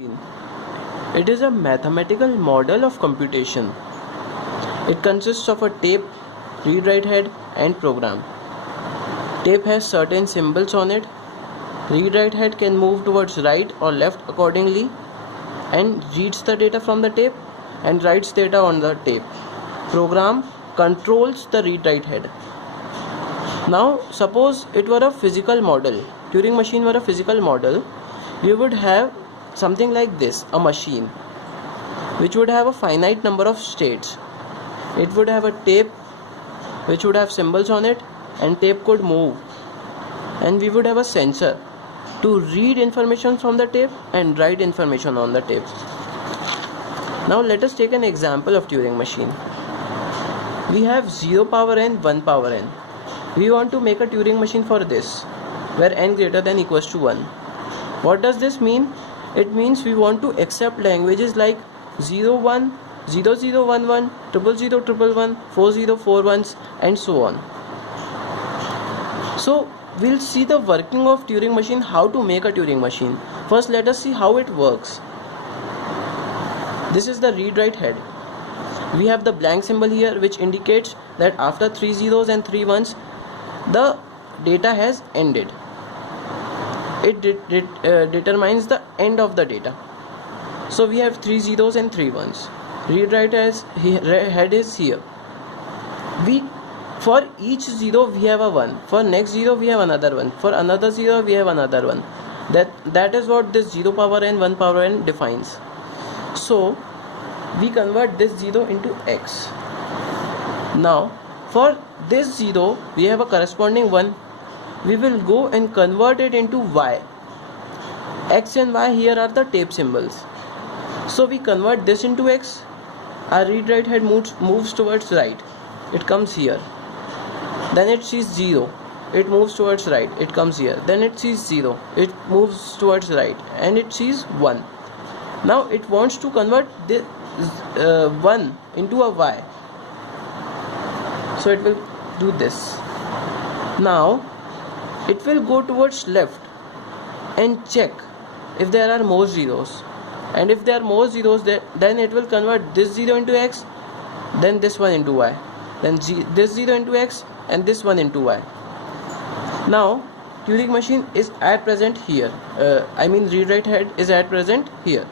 It is a mathematical model of computation. It consists of a tape, read-write head and program. Tape has certain symbols on it. Read-write head can move towards right or left accordingly and reads the data from the tape and writes data on the tape. Program controls the read-write head. Now suppose it were a physical model, Turing machine were a physical model, we would have something like this, a machine which would have a finite number of states. It would have a tape which would have symbols on it and tape could move, and we would have a sensor to read information from the tape and write information on the tape. Now let us take an example of Turing machine. We have 0 power n, 1 power n. We want to make a Turing machine for this, where n greater than equals to 1. What does this mean? It means we want to accept languages like 01, 0011, 00011, 4041 and so on. So we'll see the working of Turing machine, how to make a Turing machine. First let us see how it works. This is the read-write head. We have the blank symbol here which indicates that after 3 zeros and 3 ones the data has ended. It determines the end of the data. So we have 3 zeros and 3 ones. Read-write head is here. For each 0 we have a 1. For next 0 we have another 1. For another 0 we have another 1. That is what this 0 power n, 1 power n defines. So we convert this 0 into x. Now for this 0 we have a corresponding 1. We will go and convert it into y. X and y here are the tape symbols. So we convert this into x. Our read-write head moves towards right. It comes here. Then it sees 0. It moves towards right. It comes here. Then it sees 0. It moves towards right. And it sees 1. Now it wants to convert this 1 into a y. So it will do this. Now it will go towards left and check if there are more zeros. And if there are more zeros, then it will convert this 0 into x, then this one into y, then this 0 into x and this one into y. Now Turing machine is at present here. Read-write head is at present here.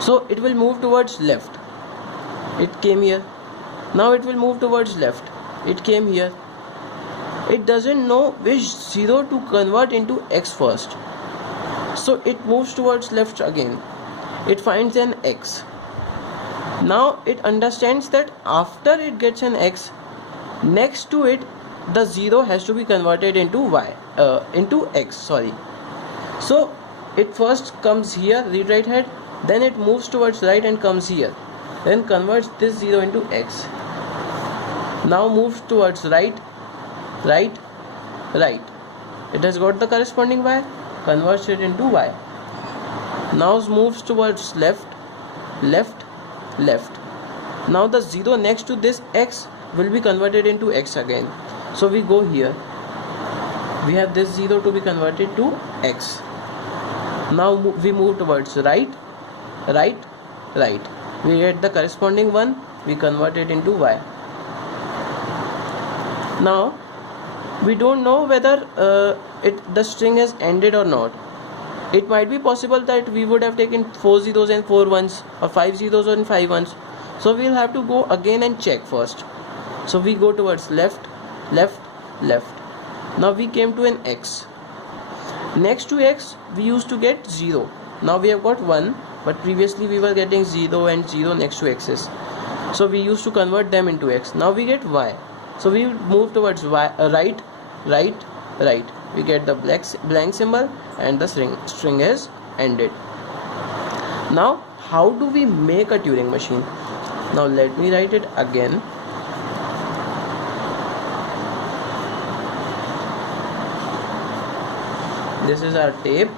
So it will move towards left. It came here. Now it will move towards left. It came here. It doesn't know which 0 to convert into x first. So it moves towards left again. It finds an x. Now it understands that after it gets an x, next to it the 0 has to be converted into x. So it first comes here, read-write head, then it moves towards right and comes here, then converts this 0 into x. Now moves towards right. It has got the corresponding y, converts it into y. Now moves towards left. Now the 0 next to this x will be converted into x again. So we go here. We have this 0 to be converted to x. Now we move towards right. We get the corresponding 1. We convert it into y. Now we don't know whether the string has ended or not. It might be possible that we would have taken 4 zeros and 4 ones, or 5 zeros and 5 ones. So we will have to go again and check first. So we go towards left. Now we came to an x. Next to x we used to get 0. Now we have got 1, but previously we were getting 0 and 0 next to x's. So we used to convert them into x. Now we get y. So we move towards y, right. We get the blank symbol and the string is ended. Now how do we make a Turing machine? Now let me write it again. This is our tape.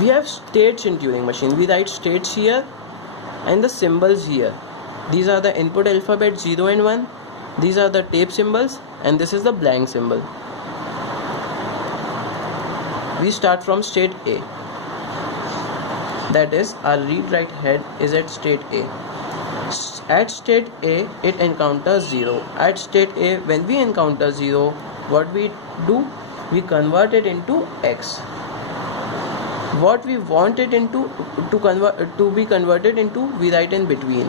We have states in Turing machine. We write states here and the symbols here. These are the input alphabet 0 and 1. These are the tape symbols and this is the blank symbol. we start from state A. That is, our read-write head is at state A. At state A, it encounters 0. At state A, when we encounter 0, what we do? We convert it into X. What we want it into to be converted into, we write in between.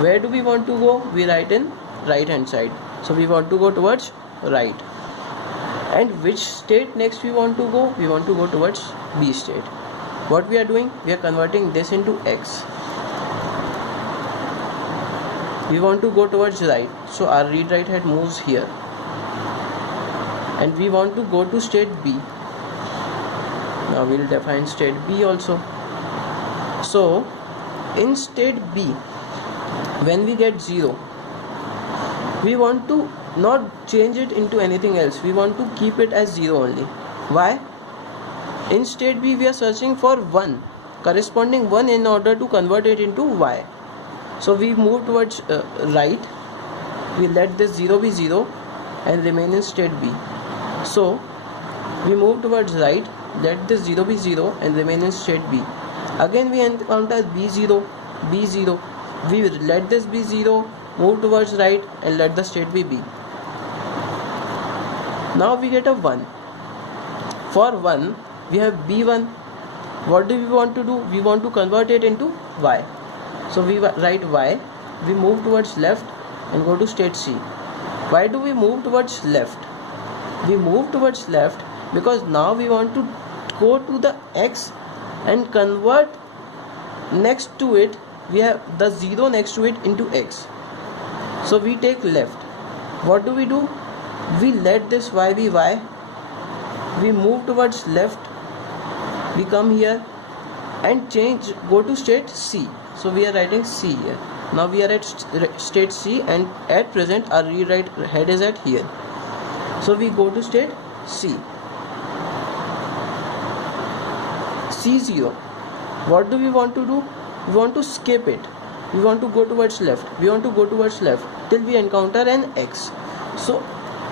Where do we want to go? We write in right hand side. So we want to go towards right. And which state next we want to go? We want to go towards B state. What we are doing? We are converting this into X. We want to go towards right. So our read-write head moves here. And we want to go to state B. Now we'll define state B also. So in state B, when we get 0, we want to not change it into anything else. We want to keep it as 0 only. Why? In state B, we are searching for 1, corresponding 1 in order to convert it into Y. So we move towards right. We let this 0 be 0 and remain in state B. So we move towards right, let this 0 be 0 and remain in state B. Again we encounter B0, B0. We let this be 0, move towards right and let the state be B. Now we get a 1. For 1, we have B1. What do we want to do? We want to convert it into Y. So we write Y. We move towards left and go to state C. Why do we move towards left? We move towards left because now we want to go to the X and convert next to it. We have the 0 next to it into X. So we take left. What do? We let this Y be Y. We move towards left. We come here and go to state C. So we are writing C here. Now we are at state C and at present our read-write head is at here. So we go to state C. C0. What do we want to do? We want to skip it. We want to go towards left. We want to go towards left till we encounter an X. So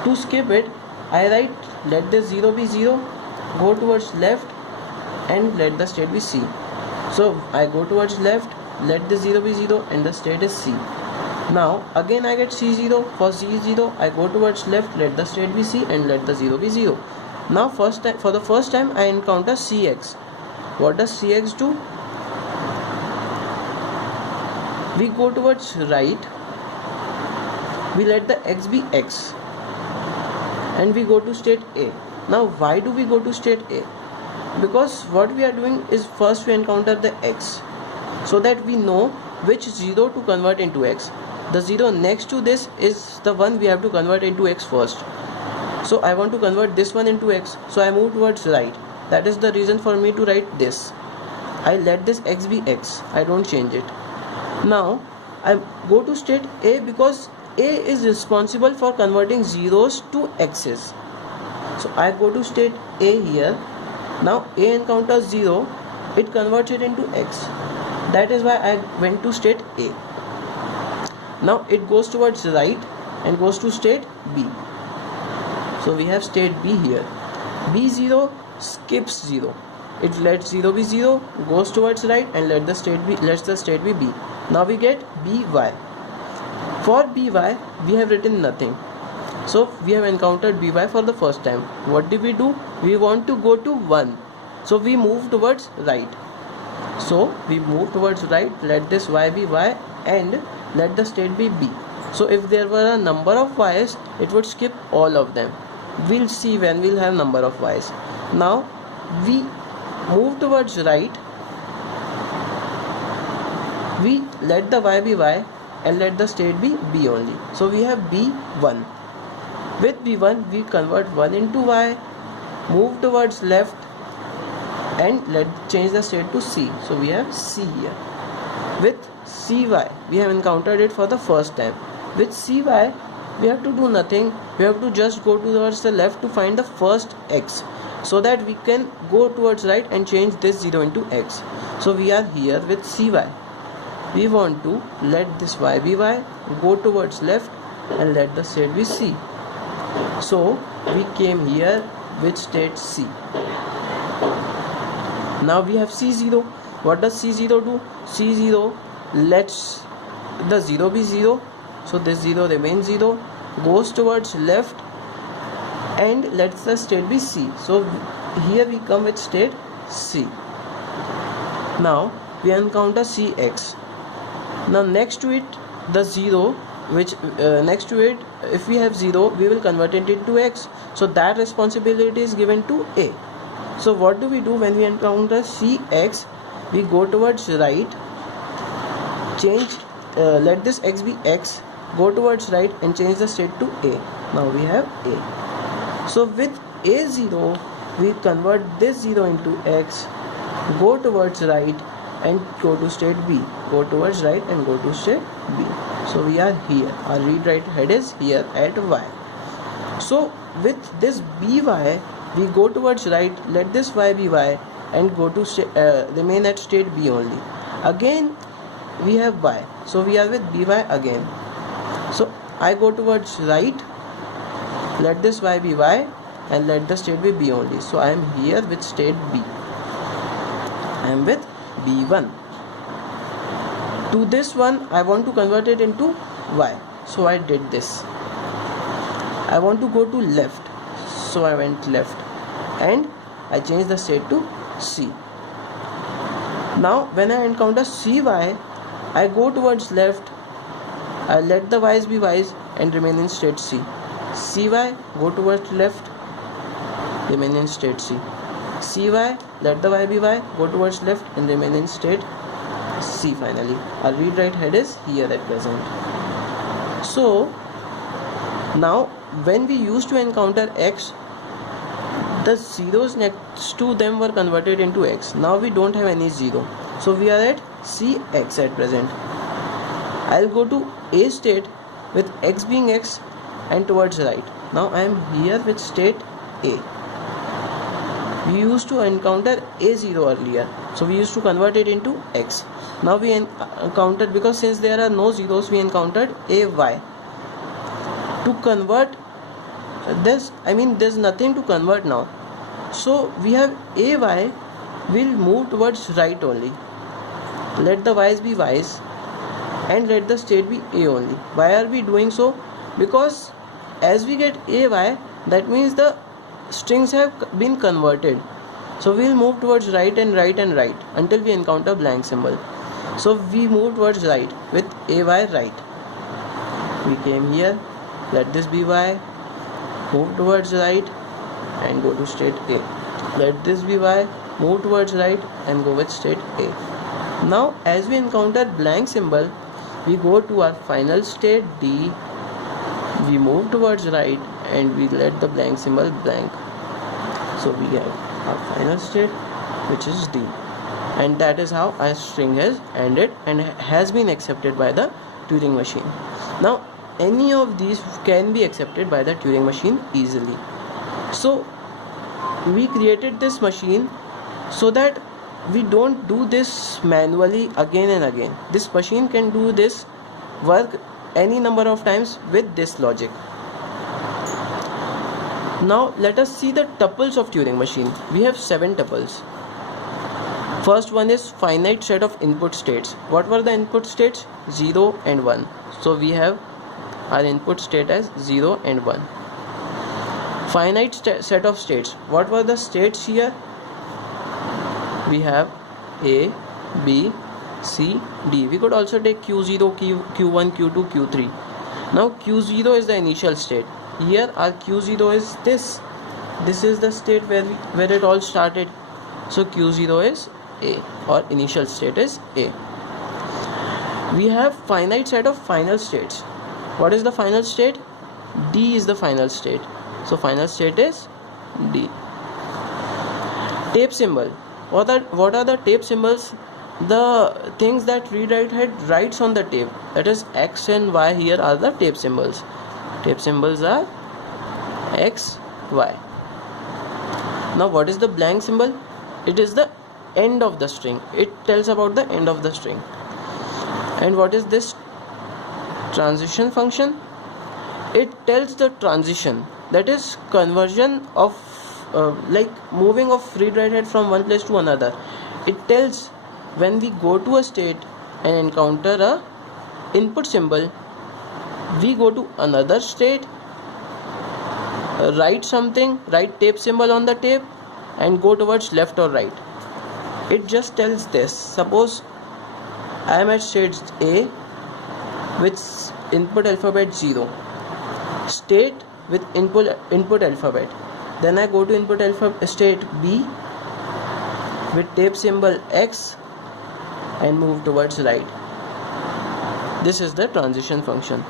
to skip it, I write let the 0 be 0, go towards left and let the state be C. So I go towards left, let the 0 be 0 and the state is C. Now again I get C0. For C0 I go towards left, let the state be C and let the 0 be 0. Now for the first time I encounter CX. What does CX do? We go towards right, we let the X be X and we go to state A. Now why do we go to state A? Because what we are doing is first we encounter the X so that we know which 0 to convert into X. The 0 next to this is the one we have to convert into X first. So I want to convert this one into X, so I move towards right. That is the reason for me to write this. I let this X be X, I don't change it. Now I go to state A because A is responsible for converting zeros to X's. So I go to state A here. Now A encounters 0, it converts it into X. That is why I went to state A. Now it goes towards right and goes to state B. So we have state B here. B0 skips 0. It lets 0 be 0, goes towards right and lets the state be B. Now we get BY. For BY we have written nothing. So we have encountered BY for the first time. What do? We want to go to 1. So we move towards right. So we move towards right, let this Y be Y and let the state be B. So if there were a number of Y's, it would skip all of them. We'll see when we'll have number of Y's. Now we move towards right. We let the Y be Y and let the state be B only. So we have B1. With B1 we convert 1 into Y, move towards left and change the state to C. So we have C here. With CY we have encountered it for the first time. With CY we have to do nothing. We have to just go towards the left to find the first X, so that we can go towards right and change this 0 into X. So we are here with CY. We want to let this Y be Y, go towards left and let the state be C. So we came here, with state C. Now we have C0. What does C0 do? C0 lets the 0 be 0, so this 0 remains 0, goes towards left and lets the state be C. So here we come with state C. Now we encounter Cx. Now next to it the 0, which next to it, if we have 0, we will convert it into x, so that responsibility is given to A. So what do we do when we encounter Cx? We go towards right, change, let this x be x, go towards right and change the state to A. Now we have A. So with A0 we convert this 0 into x, go towards right and go to state B, go towards right and go to state B. So we are here, our read write head is here at y. So with this by, we go towards right, let this y be y and go to remain at state B only. Again we have y, so we are with by again. So I go towards right, let this y be y and let the state be B only. So I am here with state B. I am with B1. To this one I want to convert it into y, so I did this. I want to go to left, so I went left and I changed the state to C. Now when I encounter Cy, I go towards left, I let the y's be y's and remain in state C. Cy, go towards left, remain in state C. Cy, let the y be y, go towards left and remain in state C finally. Our read write head is here at present. So now when we used to encounter x, the zeros next to them were converted into x. Now we don't have any 0, so we are at Cx at present. I'll go to A state with x being x and towards right. Now I am here with state A. We used to encounter A0 earlier, so we used to convert it into x. Now we encountered, because since there are no zeros, we encountered AY. To convert this, there's nothing to convert now, so we have AY will move towards right only. Let the y's be y's and let the state be A only. Why are we doing so? Because as we get AY, that means the strings have been converted, so we will move towards right and right and right until we encounter blank symbol. So we move towards right with AY right. We came here, let this be y, move towards right and go to state A. Let this be y, move towards right and go with state A. Now as we encounter blank symbol, we go to our final state D, we move towards right and we let the blank symbol blank. So we have our final state, which is D, and that is how our string has ended and has been accepted by the Turing machine. Now any of these can be accepted by the Turing machine easily. So we created this machine so that we don't do this manually again and again. This machine can do this work any number of times with this logic. Now let us see the tuples of Turing machine. We have 7 tuples. First one is finite set of input states. What were the input states? 0 and 1. So we have our input state as 0 and 1. Finite set of states. What were the states here? We have A, B, C, D. We could also take Q0, Q1, Q2, Q3. Now Q0 is the initial state. Here our Q0 is this. This is the state where it all started. So Q0 is A, or initial state is A. We have finite set of final states. What is the final state? D is the final state. So final state is D. Tape symbol. What are the tape symbols? The things that read write head writes on the tape. That is X and Y. Here are the tape symbols. Tape symbols are X, Y. Now what is the blank symbol? It is the end of the string. It tells about the end of the string. And what is this transition function? It tells the transition, that is conversion of like moving of read write head from one place to another. It tells when we go to a state and encounter a input symbol, we go to another state, write something, write tape symbol on the tape, and go towards left or right. It just tells this. Suppose I am at state A with input alphabet 0, state with input alphabet. Then I go to input alphabet state B with tape symbol X and move towards right. This is the transition function.